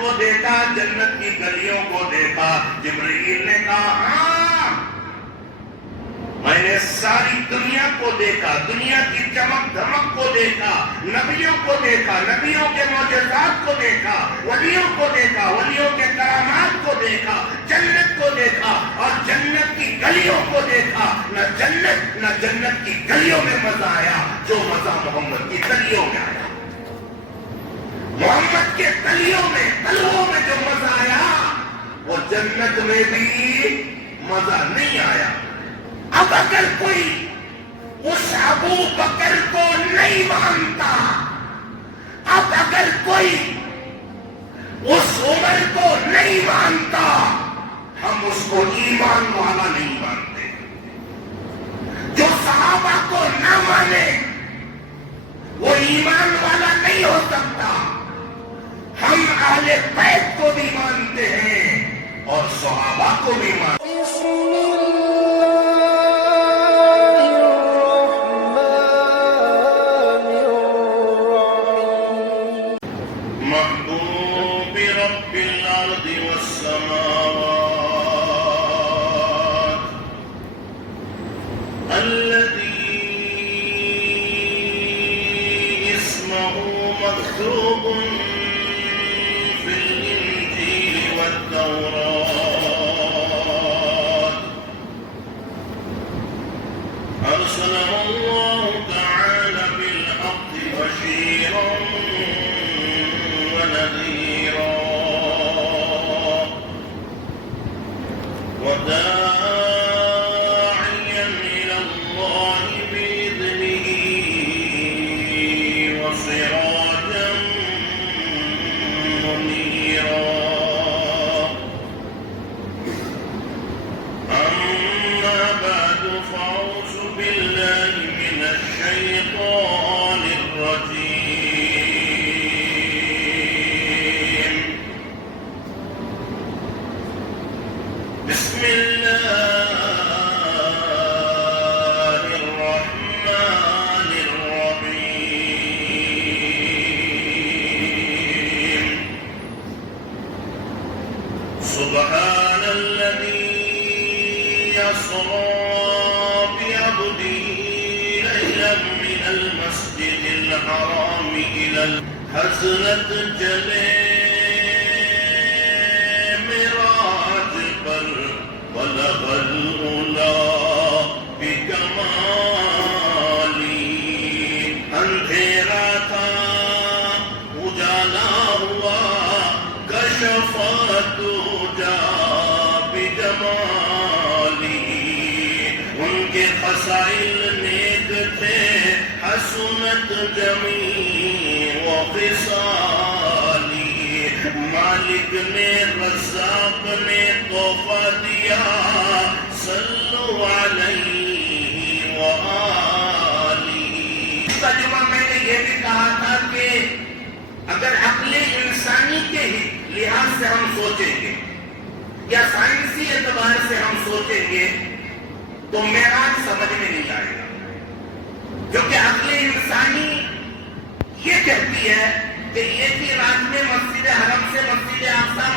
کو دیکھا، جنت کی گلیوں کو دیکھا۔ جبرائیل نے کہا ہاں میں نے ساری دنیا کو دیکھا، دنیا کی چمک دھمک کو دیکھا، نبیوں کو دیکھا، نبیوں کے معجزات کو دیکھا، ولیوں کو دیکھا، ولیوں کے کرامات کو دیکھا، جنت کو دیکھا اور جنت کی گلیوں کو دیکھا۔ نہ جنت کی گلیوں میں مزہ آیا جو مزہ محمد کی گلیوں میں آیا۔ محمد کے گلیوں میں، گلووں میں جو مزہ آیا وہ جنت میں بھی مزہ نہیں آیا۔ اب اگر کوئی اس ابو بکر کو نہیں مانتا، اب اگر کوئی اس عمر کو نہیں مانتا، ہم اس کو ایمان والا نہیں مانتے۔ جو صحابہ کو نہ مانے وہ ایمان والا نہیں ہو سکتا۔ ہم اہل بیت کو بھی مانتے ہیں اور صحابہ کو بھی مانتے ہیں۔ سبحان الذي يسرى بعبده ليلا من المسجد الحرام إلى حضرت چلے معراج پر بلغ العلا بکمالی۔ اندھیرا تھا اجالا ہوا، کشف دجا بجمالی۔ ان کے خصائل نیک تھے، حسنت جمیع وخصالی۔ مالک نے رزاق نے تحفہ دیا، صلو علیہ وآلہ۔ ترجمہ میں نے یہ بھی کہا تھا کہ اگر عقل انسانی کے ہی لحاظ سے ہم سوچیں گے یا سائنسی اعتبار سے ہم سوچیں گے تو معراج سمجھ میں نہیں آئے گا، کیونکہ عقل انسانی یہ کہتی ہے کہ ایک ہی رات میں مسجد حرم سے مسجد اقصی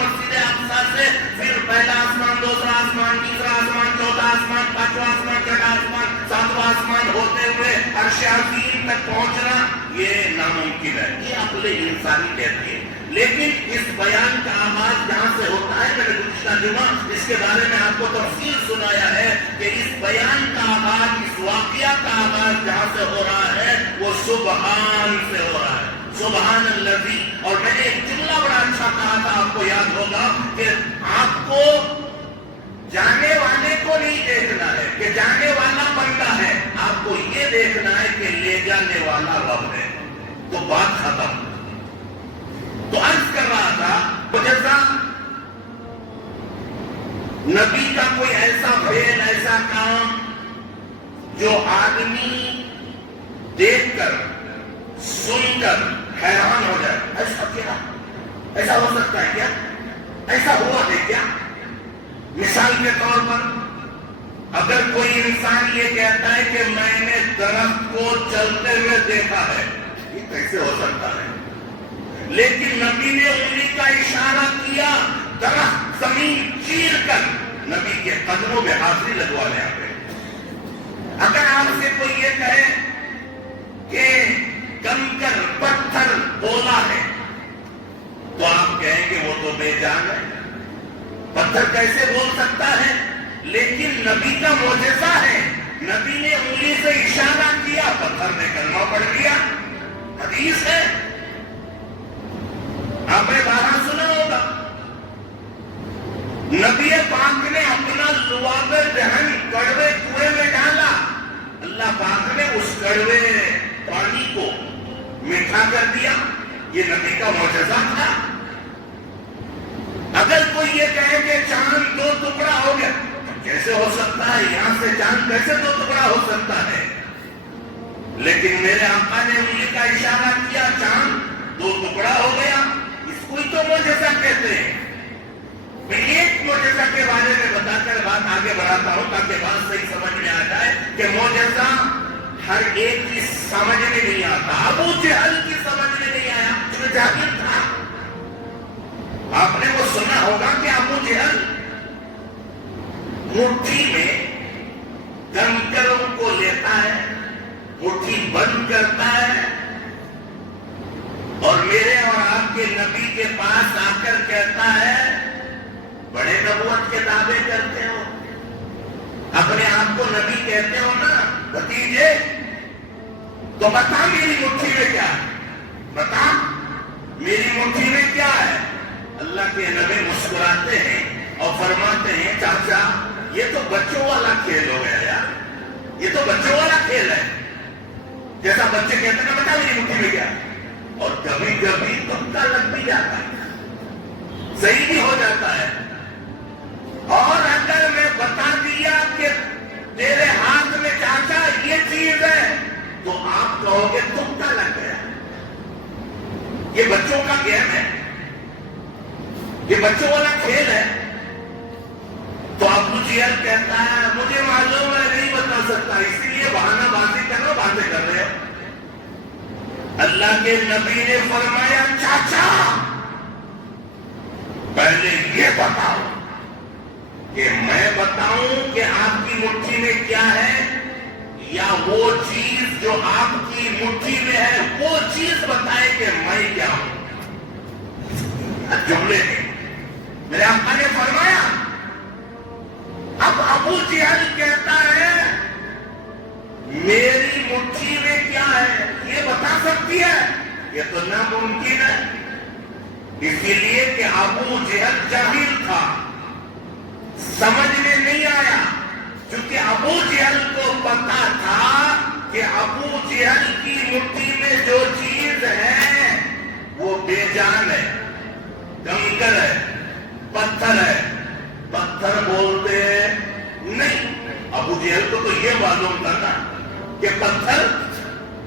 سے پھر پہلا آسمان، دوسرا آسمان، تیسرا آسمان، چوتھا آسمان، پانچواں آسمان، چھٹا آسمان، ساتواں آسمان ہوتے ہوئے عرش عظیم تک پہنچنا یہ ناممکن ہے، یہ عقل انسانی کہتی ہے۔ لیکن اس بیان کا آغاز جہاں سے ہوتا ہے، میں نے گزشتہ جمعہ اس کے بارے میں آپ کو تفصیل سنایا ہے کہ اس بیان کا آغاز، اس واقعہ کا آغاز جہاں سے ہو رہا ہے وہ سبحان سے ہو رہا ہے، سبحان الذی۔ اور میں نے ایک جملہ بڑا اچھا کہا تھا، آپ کو یاد ہوگا کہ آپ کو جانے والے کو نہیں دیکھنا ہے کہ جانے والا بندہ ہے، آپ کو یہ دیکھنا ہے کہ لے جانے والا رب ہے، تو بات ختم۔ تو عرض کر رہا تھا معجزہ، نبی کا کوئی ایسا فعل، ایسا کام جو آدمی دیکھ کر سن کر حیران ہو جائے، ایسا کیا؟ ایسا ہو سکتا ہے کیا؟ ایسا ہوا ہے کیا؟ مثال کے طور پر اگر کوئی انسان یہ کہتا ہے کہ میں نے درخت کو چلتے ہوئے دیکھا ہے، یہ کیسے ہو سکتا ہے؟ لیکن نبی نے انگلی کا اشارہ آنکھوں میں حاضری لگوانے آتے ہیں. اگر آپ سے کوئی یہ کہے کہ کنکر پتھر بولا ہے تو آپ کہیں گے وہ تو بے جان ہے، پتھر کیسے بول سکتا ہے؟ لیکن نبی کا معجزہ ہے، نبی نے انگلی سے اشارہ کیا، پتھر نے کلمہ پڑھ لیا. حدیث ہے، آپ نے بارہ سنا ہوگا. نبی پاک نے اپنا لعاب دہن کڑوے کنویں میں ڈالا، اللہ پاک نے اس کڑوے پانی کو میٹھا کر دیا. یہ نبی کا معجزہ تھا. اگر کوئی یہ کہے کہ چاند دو ٹکڑا ہو گیا، کیسے ہو سکتا ہے؟ یہاں سے چاند کیسے دو ٹکڑا ہو سکتا ہے؟ لیکن میرے آقا نے انگلی کا اشارہ کیا، چاند دو ٹکڑا ہو گیا. اس کو ہی تو معجزہ کہتے ہیں. میں ایک معجزہ کے بارے میں بتا کر بات آگے بڑھاتا ہوں تاکہ بات صحیح سمجھ میں آ جائے کہ معجزہ ہر ایک کی سمجھ میں نہیں آتا. ابو جہل کی سمجھ میں نہیں آیا جو جاہل تھا. آپ نے وہ سنا ہوگا کہ ابو جہل مٹھی میں کنکروں کو لیتا ہے، مٹھی بند کرتا ہے اور میرے اور آپ کے نبی کے پاس آ کر کہتا ہے بڑے نبوت کے دعوے کرتے ہو، اپنے آپ کو نبی کہتے ہو نا بھتیجے، تو بتا میری مٹھی میں کیا ہے، بتا میری مٹھی میں کیا ہے. اللہ کے نبی مسکراتے ہیں اور فرماتے ہیں چاچا یہ تو بچوں والا کھیل ہو گیا یار، یہ تو بچوں والا کھیل ہے. جیسا بچے کہتے ہیں نا بتا میری مٹھی میں کیا ہے، اور کبھی کبھی تکا لگ بھی جاتا ہے، صحیح بھی ہو جاتا ہے. اور اگر میں بتا دیا کہ تیرے ہاتھ میں چاچا یہ چیز ہے تو آپ کہو گے تکا لگ گیا. یہ بچوں کا گیم ہے، یہ بچوں والا کھیل ہے. تو ابو جہل کہتا ہے مجھے معلوم ہے نہیں بتا سکتا، اسی لیے بہانہ بازی کرو، باتیں کر رہے ہو. اللہ کے نبی نے فرمایا چاچا پہلے یہ بتاؤ کہ میں بتاؤں کہ آپ کی مٹھی میں کیا ہے، یا وہ چیز جو آپ کی مٹھی میں ہے وہ چیز بتائے کہ میں کیا ہوں. جملے میں میرے آقا نے فرمایا. اب ابو جہل کہتا ہے میری مٹھی میں کیا ہے یہ بتا سکتی ہے؟ یہ تو ناممکن ہے. اسی لیے کہ ابو جہل جاہل تھا، سمجھ میں نہیں آیا، کیونکہ ابو جہل کو پتا تھا کہ ابو جہل کی مٹھی میں جو چیز ہے وہ بے جان ہے، کنکر ہے، پتھر ہے. پتھر بولتے نہیں. ابو جہل کو تو یہ معلوم تھا نا کہ پتھر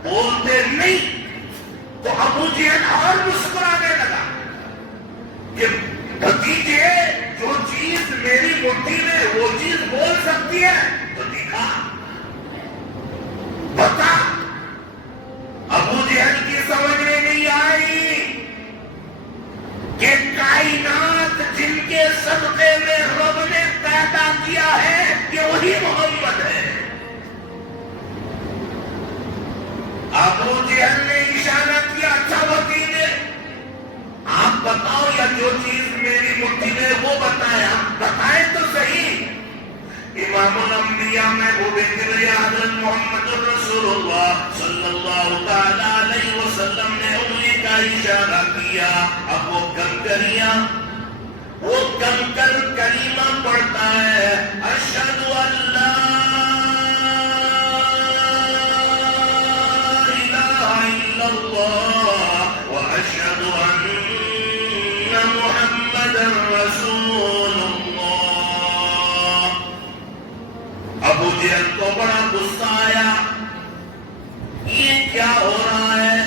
بولتے نہیں. تو ابو جہل اور مسکرانے لگا کہ بھتیجے جو چیز میری مٹھی میں وہ چیز بول سکتی ہے تو دکھا، بتا. ابو جہل کی سمجھ میں نہیں آئی کہ کائنات جن کے صدقے میں رب نے پیدا کیا ہے کہ وہی محمد ہے. ابو جہل نے اشارہ کیا اچھا بھتیجے آپ بتاؤ یا جو چیز میری مٹھی میں وہ بتایا، بتائے تو صحیح. امام الانبیاء محبوب کبریا حضرت محمد رسول اللہ صلی اللہ تعالی علیہ وسلم نے انگلی کا اشارہ کیا. اب وہ کنکر کلمہ پڑھتا ہے اشہد ان لا الہ الا اللہ واشہد ان محمد رسول اللہ. ابو جہل کو بڑا غصہ آیا، یہ کیا ہو رہا ہے؟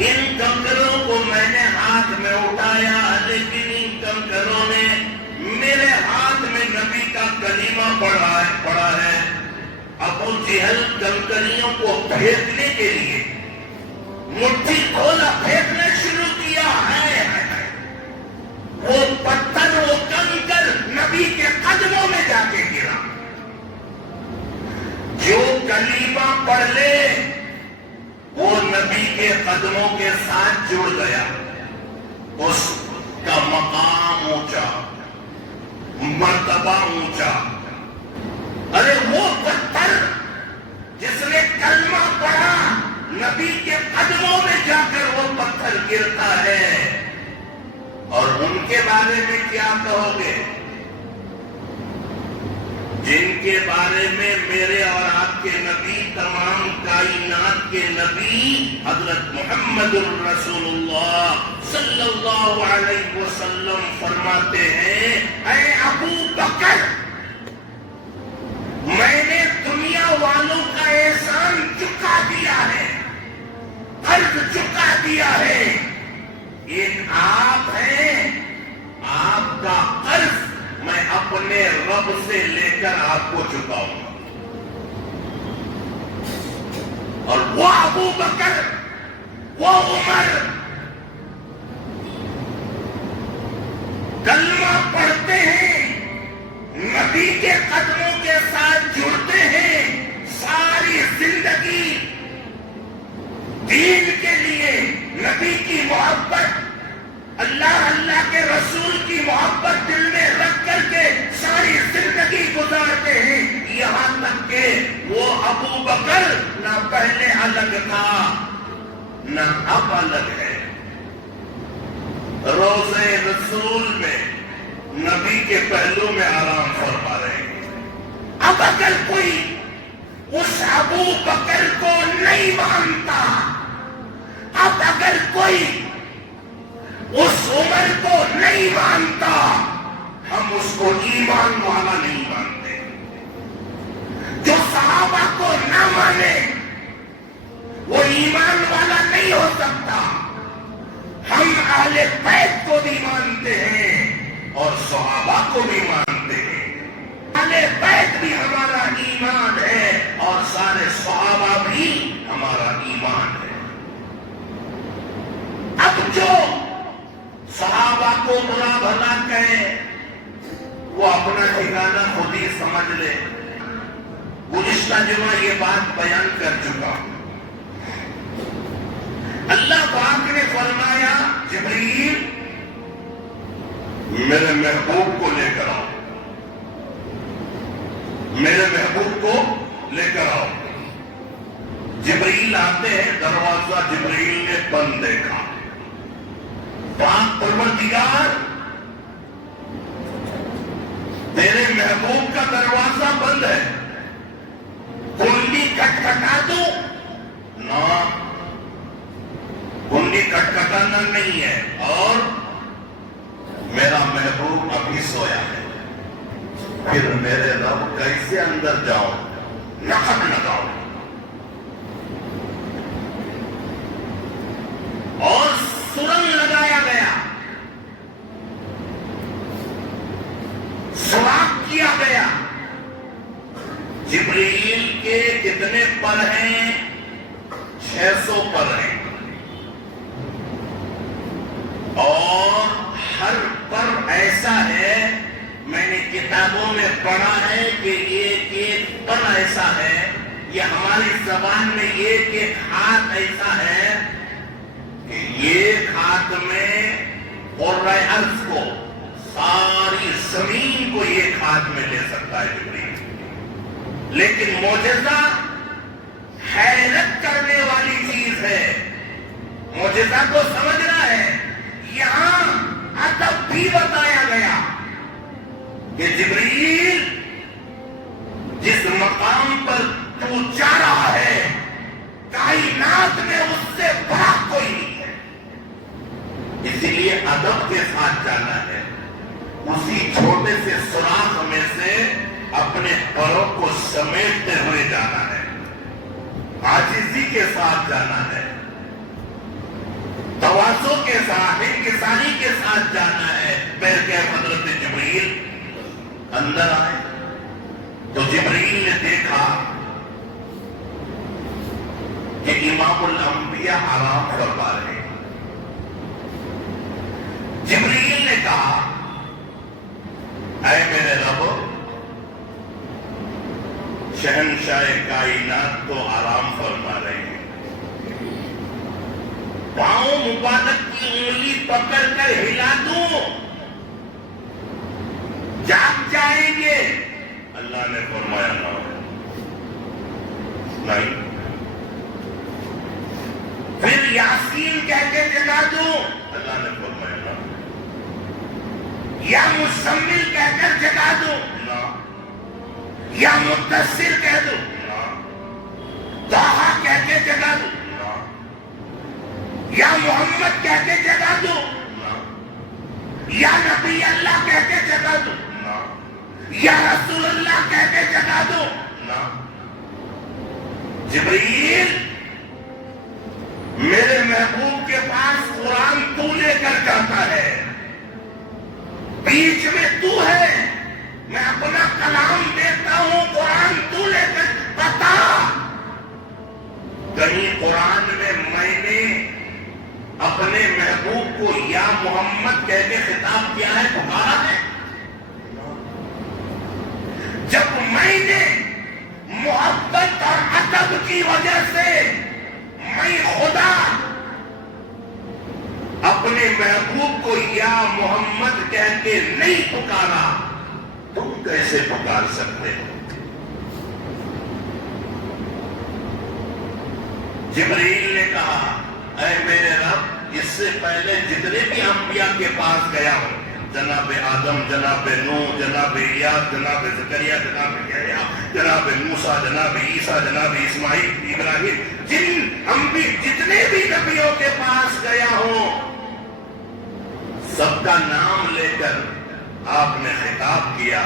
ان کنکروں کو میں نے ہاتھ میں اٹھایا لیکن ان کنکروں نے میرے ہاتھ میں نبی کا کلمہ پڑھا ہے. ابو جہل کنکریوں کو پھینکنے کے لیے مٹھی کھولا، پھینکنا شروع کیا ہے. وہ پتھر وہ کنکر گیا اس کا مقام اونچا، مرتبہ اونچا. ارے وہ پتھر جس نے کلمہ پڑھا، نبی کے قدموں میں جا کر وہ پتھر گرتا ہے. اور ان کے بارے میں کیا کہو گے جن کے بارے میں میرے اور آپ کے نبی، تمام کائنات کے نبی حضرت محمد الرسول اللہ صلی اللہ علیہ وسلم فرماتے ہیں، اے ابو بکر، میں نے دنیا والوں کا احسان چکا دیا ہے، قرض چکا دیا ہے. ایک آپ ہیں، آپ کا قرض میں اپنے رب سے لے کر آپ کو چکاؤں گا. اور وہ ابو بکر، وہ عمر کلمہ پڑھتے ہیں، نبی کے قدموں کے ساتھ جڑتے ہیں، ساری زندگی دین کے لیے، نبی کی محبت، اللہ کے رسول کی محبت دل میں رکھ کر کے ساری زندگی گزارتے ہیں. یہاں تک کہ وہ ابو بکر نہ پہلے الگ تھا نہ اب الگ ہے. روزے رسول میں نبی کے پہلو میں آرام فرما رہے ہیں. اب اگر کوئی اس ابو بکر کو نہیں مانتا، اب اگر کوئی اس عمر کو نہیں مانتا، ہم اس کو ایمان والا نہیں مانتے. جو صحابہ کو نہ مانے وہ ایمان والا نہیں ہو سکتا. ہم اہل بیت کو بھی مانتے ہیں اور صحابہ کو بھی مانتے ہیں. اہل بیت بھی ہمارا ایمان ہے اور سارے صحابہ بھی ہمارا ایمان ہے. اب جو صحابہ کو برا بھلا کہے وہ اپنا ٹھکانہ خود ہی سمجھ لے. گزشتہ جمعہ یہ بات بیان کر چکا ہوں. اللہ پاک نے فرمایا، جبریل میرے محبوب کو لے کر آؤ، میرے محبوب کو لے کر آؤ. جبریل آتے ہیں، دروازہ جبریل نے بند دیکھا. پاک پروردگار، تیرے محبوب کا دروازہ بند ہے، کنڈی کھٹکھٹا دو. نہ کنڈی کھٹکھٹانا نہیں ہے. اور میرا محبوب ابھی سویا ہے، پھر میرے رب کیسے اندر جاؤ؟ نقب لگاؤ. اور سرنگ لگایا گیا، سوراخ کیا گیا. جبریل کے کتنے پر ہیں؟ 600 پر ہیں. اور ہر پر ایسا ہے، میں نے کتابوں میں پڑھا ہے کہ ایک ایک پر ایسا ہے، یہ ہماری زبان میں ایک ایک ہاتھ ایسا ہے کہ ایک ہاتھ میں قرۂ ارض کو، ساری زمین کو ایک ہاتھ میں لے سکتا ہے جبریل. لیکن معجزہ حیرت کرنے والی چیز ہے. معجزہ تو سمجھنا ہے. یہاں ادب بھی بتایا گیا کہ جبریل جس مقام پر تو جا رہا ہے، کائنات میں اس سے بڑا کوئی نہیں ہے. اسی لیے ادب کے ساتھ جانا ہے. اسی چھوٹے سے سوراخ میں سے اپنے پروں کو سمیٹتے ہوئے جانا ہے، عاجزی کے ساتھ جانا ہے، تواضع کے ساتھ، انکساری کے ساتھ جانا ہے. پھر کہ حضرت جبریل اندر آئے تو جبریل نے دیکھا کہ امام الانبیاء آرام فرما رہے ہیں. جبریل نے کہا، اے میرے رب، شہنشاہ کائنات تو آرام فرما رہے ہیں، پاؤں مبارک کی انگلی پکڑ کر ہلا دوں جاگ جائیں گے؟ اللہ نے فرمایا نہیں۔ پھر یاسین کہہ کے جگا دوں؟ اللہ نے فرمایا یا مزمل کہہ کر جگا دوں؟ یا مدثر کہہ دوں؟ طٰہٰ کہہ کے جگا دوں؟ یا محمد کہہ کے جگا دوں؟ یا نبی اللہ کہہ کے جگا دوں؟ یا رسول اللہ کہہ کے جگا دوں؟ جبریل میرے محبوب کے پاس قرآن تو لے کر جاتا ہے، بیچ میں تو ہے، میں اپنا کلام دیتا ہوں، قرآن تو لے کر بتا کہیں قرآن میں نے اپنے محبوب کو یا محمد کہہ کے خطاب کیا ہے، پکارا ہے؟ جب میں نے محبت اور ادب کی وجہ سے میں خدا اپنے محبوب کو یا محمد کہہ کے نہیں پکارا، تم کیسے پکار سکتے ہو؟ جبریل نے کہا اے میرے رب، اس سے پہلے جتنے بھی انبیاء کے پاس گیا ہوں، جناب آدم، جناب نوح، جناب الیاس، جناب زکریا، جناب یحییٰ، جناب موسیٰ، جناب عیسیٰ، جناب اسماعیل، ابراہیم، جتنے بھی نبیوں کے پاس گیا ہوں، سب کا نام لے کر آپ نے خطاب کیا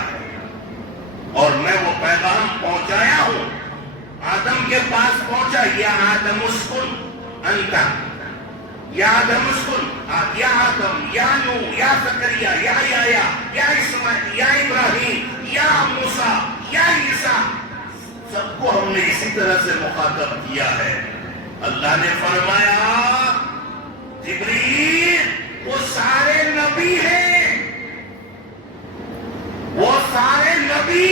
اور میں وہ پیغام پہنچایا ہوں۔ آدم کے پاس پہنچا، یا آدم اسکن انت، یا آدم اسکن، یا آدم، یا نوح، یا زکریا، یا یحییٰ، یا اسماعیل، یا ابراہیم، یا موسیٰ، یا عیسیٰ، سب کو ہم نے اسی طرح سے مخاطب کیا ہے۔ اللہ نے فرمایا جبریل وہ سارے نبی ہیں، وہ سارے نبی،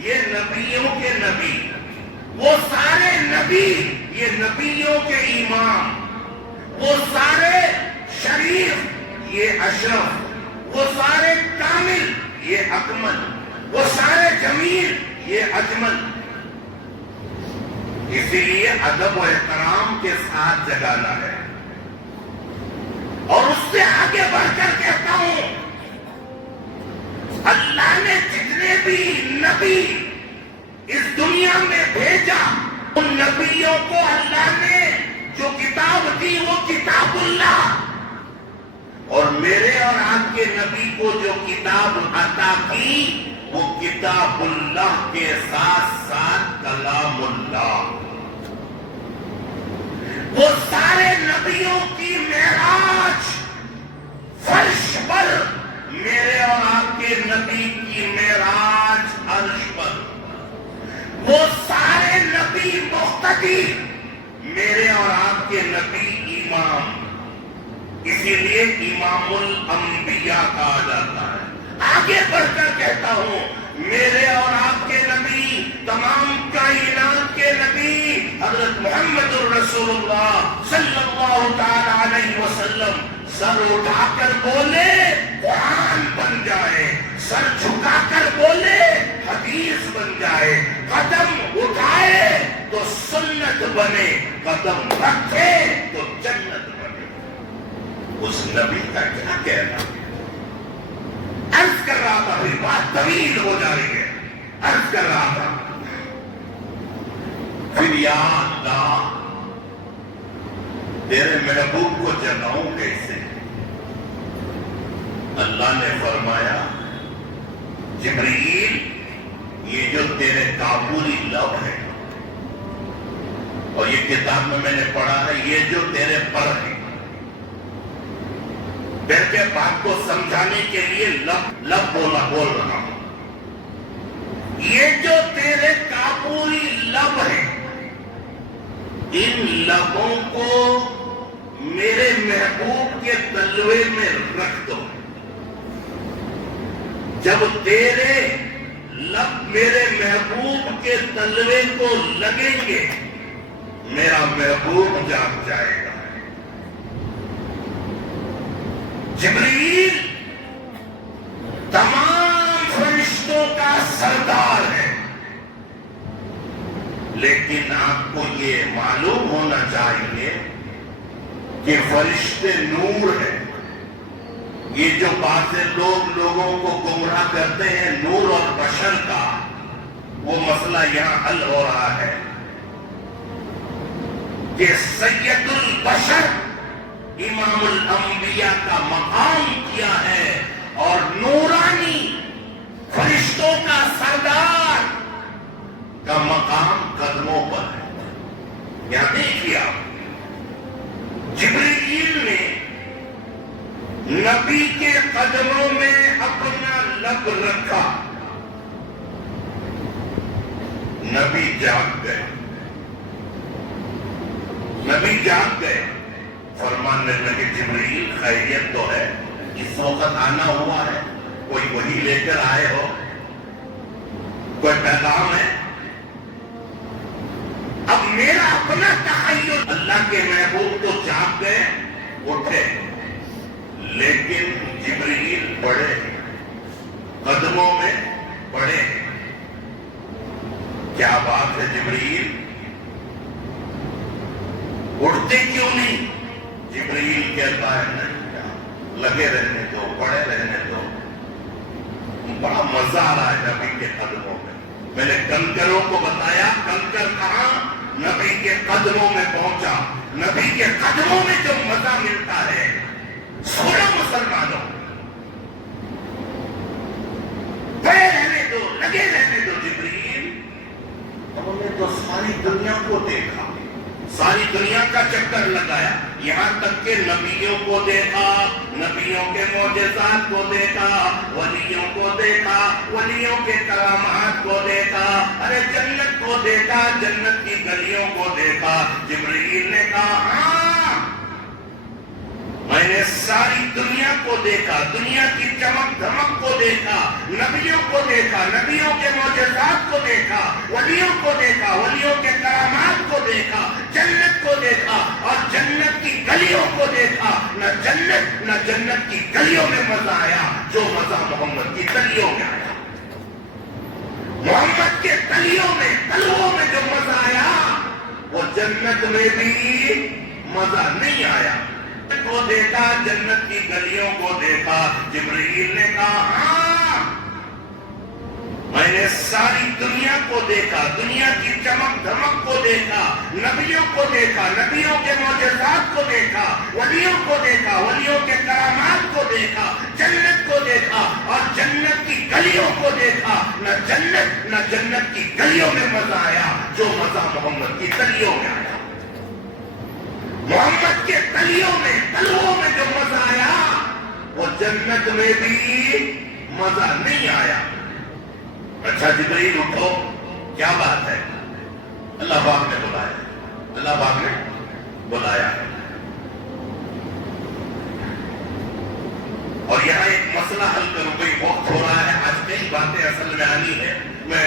یہ نبیوں کے نبی، وہ سارے نبی، یہ نبیوں کے امام، وہ سارے شریف، یہ اشرف، وہ سارے کامل، یہ اکمل، وہ سارے جمیل، یہ اجمل۔ اسی لیے ادب و احترام کے ساتھ جگانا ہے۔ اور اس سے آگے بڑھ کر کہتا ہوں، اللہ نے جتنے بھی نبی اس دنیا میں بھیجا، ان نبیوں کو اللہ نے جو کتاب دی وہ کتاب اللہ، اور میرے اور آپ کے نبی کو جو کتاب عطا کی وہ کتاب اللہ کے ساتھ ساتھ کلام اللہ۔ وہ سارے نبیوں کی معراج فرش پر، میرے اور آپ کے نبی کی معراج عرش پر۔ وہ سارے نبی مقتدی، میرے اور آپ کے نبی امام، اسی لیے امام الانبیاء کہا جاتا ہے۔ آگے بڑھ کر کہتا ہوں، میرے اور آپ کے نبی، تمام کائنات کے نبی حضرت محمد الرسول اللہ صلی اللہ تعالی علیہ وسلم سر اٹھا کر بولے قرآن بن جائے، سر جھکا کر بولے حدیث بن جائے، قدم اٹھائے تو سنت بنے، قدم رکھے تو جنت بنے۔ اس نبی کا کیا کہنا؟ عرض کر رہا تھا، پھر بات طویل ہو جا رہی ہے، عرض کر رہا تھا پھر یا اللہ تیرے محبوب کو جگاؤں کیسے؟ اللہ نے فرمایا جبریل یہ جو تیرے کابولی لب ہے، اور یہ کتاب میں نے پڑھا ہے، یہ جو تیرے پر ہے، پھر کے بات کو سمجھانے کے لیے لب بول رہا ہوں، یہ جو تیرے کابولی لب ہے، ان لبوں کو میرے محبوب کے تلوے میں رکھ دو۔ جب تیرے لب میرے محبوب کے تلوے کو لگیں گے، میرا محبوب جاگ جائے گا۔ جبرائیل تمام فرشتوں کا سردار ہے، لیکن آپ کو یہ معلوم ہونا چاہیے کہ فرشتے نور ہیں۔ یہ جو باتیں لوگوں کو گمراہ کرتے ہیں نور اور بشر کا، وہ مسئلہ یہاں حل ہو رہا ہے کہ سید البشر امام الانبیاء کا مقام کیا ہے اور نورانی فرشتوں کا سردار کا مقام قدموں پر ہے۔ یہاں دیکھیے آپ، جبرائیل نے نبی کے قدموں میں اپنا لب رکھا، نبی جاگ گئے، نبی جاگ گئے، فرمانے لگے جبرائیل خیریت تو ہے، اس وقت آنا ہوا ہے، کوئی وحی لے کر آئے ہو، کوئی پیغام ہے؟ اب میرا اپنا تخیل، اللہ کے محبوب تو جاگ گئے، اٹھے، لیکن جبرائیل پڑے قدموں میں پڑے۔ کیا بات ہے جبرائیل، اٹھتے کیوں نہیں؟ جبرائیل کہتا ہے نہیں، لگے رہنے دو، پڑے رہنے دو، بڑا مزہ آ رہا ہے نبی کے قدموں میں۔ میں نے کنکروں کو بتایا، کنکر کہاں؟ نبی کے قدموں میں پہنچا۔ نبی کے قدموں میں جو مزہ ملتا ہے، سنو مسلمانوں، پڑے رہنے دو، لگے رہنے دو جبرائیل۔ ہم نے تو ساری دنیا کو دیکھا، ساری دنیا کا چکر لگایا، یہاں تک کہ نبیوں کو دیکھا، نبیوں کے معجزات کو دیکھا، ولیوں کو دیکھا، ولیوں کے کرامات کو دیکھا، ارے جنت کو دیکھا، جنت کی گلیوں کو دیکھا۔ جبرائیل نے کہا ہاں میں نے ساری دنیا کو دیکھا، دنیا کی چمک دھمک کو دیکھا، نبیوں کو دیکھا، نبیوں کے معجزات کو دیکھا، ولیوں کو دیکھا، ولیوں کے کرامات کو دیکھا، جنت کو دیکھا اور جنت کی گلیوں کو دیکھا۔ نہ جنت کی گلیوں میں مزہ آیا جو مزہ محمد کی تلیوں میں آیا، محمد کے تلیوں میں، تلووں میں جو مزہ آیا وہ جنت میں بھی مزہ نہیں آیا۔ کو دیکھا، جنت کی گلیوں کو دیکھا۔ جبرائیل نے کہا ہاں میں نے ساری دنیا کو دیکھا، دنیا کی چمک دھمک کو دیکھا، نبیوں کو دیکھا، نبیوں کے معجزات کو دیکھا، ولیوں کو دیکھا، ولیوں کے کرامات کو دیکھا، جنت کو دیکھا اور جنت کی گلیوں کو دیکھا۔ نہ جنت کی گلیوں میں مزہ آیا جو مزہ محمد کی تلیوں میں آیا، محمد کے تلیوں میں، تلووں میں جو مزہ آیا وہ جنت میں بھی مزہ نہیں آیا۔ اچھا جبرائیل اٹھو، کیا بات ہے؟ اللہ پاک نے بلایا، اللہ پاک نے بلایا۔ اور یہاں ایک مسئلہ حل کروں، کوئی وقت ہو رہا ہے، آج کئی باتیں اصل میں آنی ہے، میں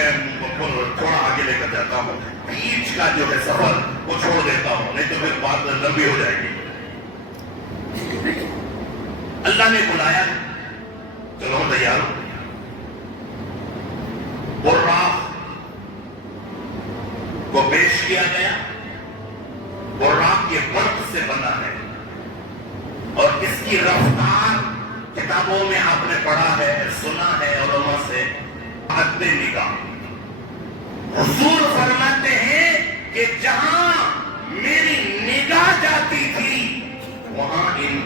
تھوڑا آگے لے کر جاتا ہوں، بیچ کا جو ہے سفر وہ چھوڑ دیتا ہوں، نہیں تو پھر بات لمبی ہو جائے گی۔ اللہ نے بلایا، چلو تیار ہو، براق کو پیش کیا گیا۔ براق یہ برق سے بنا ہے اور اس کی رفتار کتابوں میں آپ نے پڑھا ہے، سنا ہے علماء سے، حد نگاہ۔ حضور فرماتے ہیں کہ جہاں میری نگاہ جاتی تھی وہاں ان